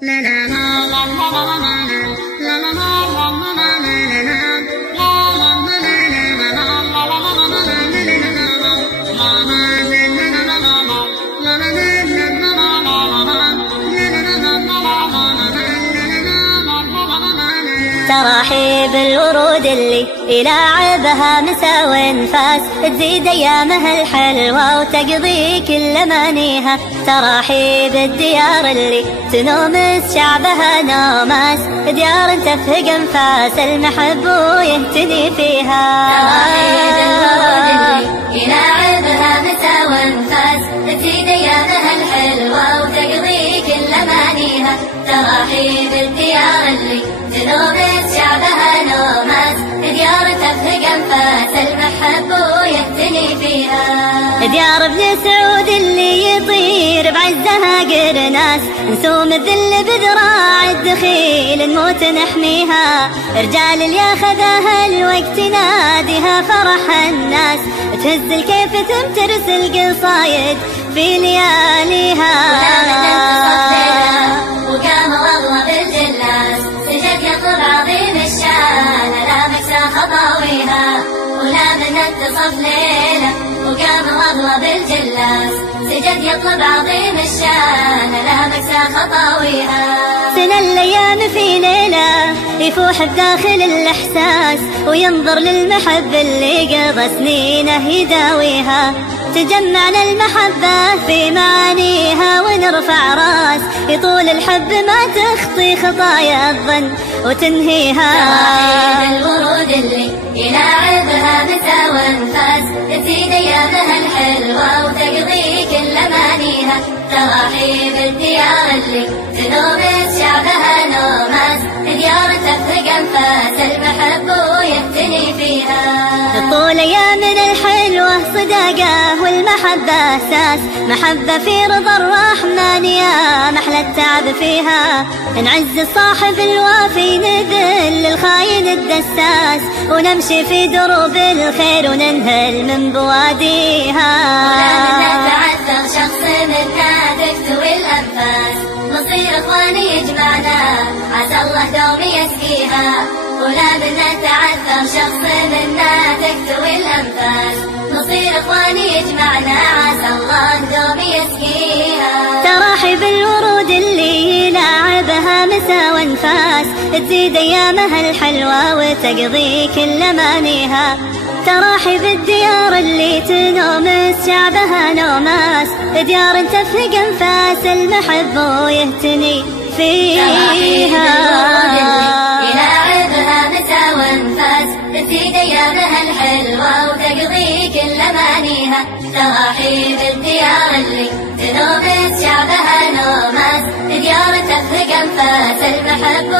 تراحيب الورود اللي يلاعبها مسا وانفاس، تزيد ايامها الحلوة وتقضي كل امانيها. تراحيب الديار اللي تنومس شعبها نوماس، ديار تفهق انفاس المحب ويهتني فيها. تراحيب الورود اللي يلاعبها مسا وانفاس، تزيد ايامها الحلوة وتقضي كل امانيها. تراحيب الديار اللي تنومس شعبها نوماس، ديار تفهق انفاس المحب ويهتني فيها. ديار ابن سعود اللي يطير بعزها قرناس، نسوم الذل بذراع الدخيل نموت نحميها. رجال اللي ياخذها الوقت ناديها فرح الناس، تهز الكيف تمترس القصايد في لياليها. وقام والله بالجلاس، سجد يطلب عظيم الشان، لا مكسى خطاويها ولا من اتصف ليله. وقام والله بالجلاس، سجد يطلب عظيم الشان، لا مكسى خطاويها. سنة الايام في ليله يفوح بداخل الاحساس، وينظر للمحب اللي قضى سنينه يداويها. تجمعنا المحبة في معانيها ونرفع راس، يطول الحب ما تخطي خطايا الظن وتنهيها. تراحيب الورود اللي يلاعبها مسا وانفاس، تزيد ايامها الحلوة وتقضي كل امانيها. تراحيب الديار اللي تنومس شعبها نوماس، ديار تفهق انفاس المحب ويهتني فيها. طول ايامنا الحلوة صداقة والمحبة اساس، محبة في رضا الرحمن يا محلى التعب فيها. نعز صاحب الوافي نذل الخاين الدساس، ونمشي في دروب الخير وننهل من بواديها. ولا نتعثر شخص منا تكتوي الانفاس، نصير اخواني يجمعنا عسى الله دوم يسقيها. ولا نتعثر شخص منا تكتوي الانفاس، نصير اخواني يجمعنا عسى الله دوم يسقيها. تراحيب الورود اللي يلاعبها مسا وانفاس، تزيد ايامها الحلوة وتقضي كل امانيها. تراحيب الديار اللي تنومس شعبها نوماس، ديار تفهق انفاس المحب ويهتني فيها. تزيد ايامها الحلوة وتقضي كل امانيها. تراحيب الديار اللي تنومس شعبها نوماس، ديار تفهق انفاس المحب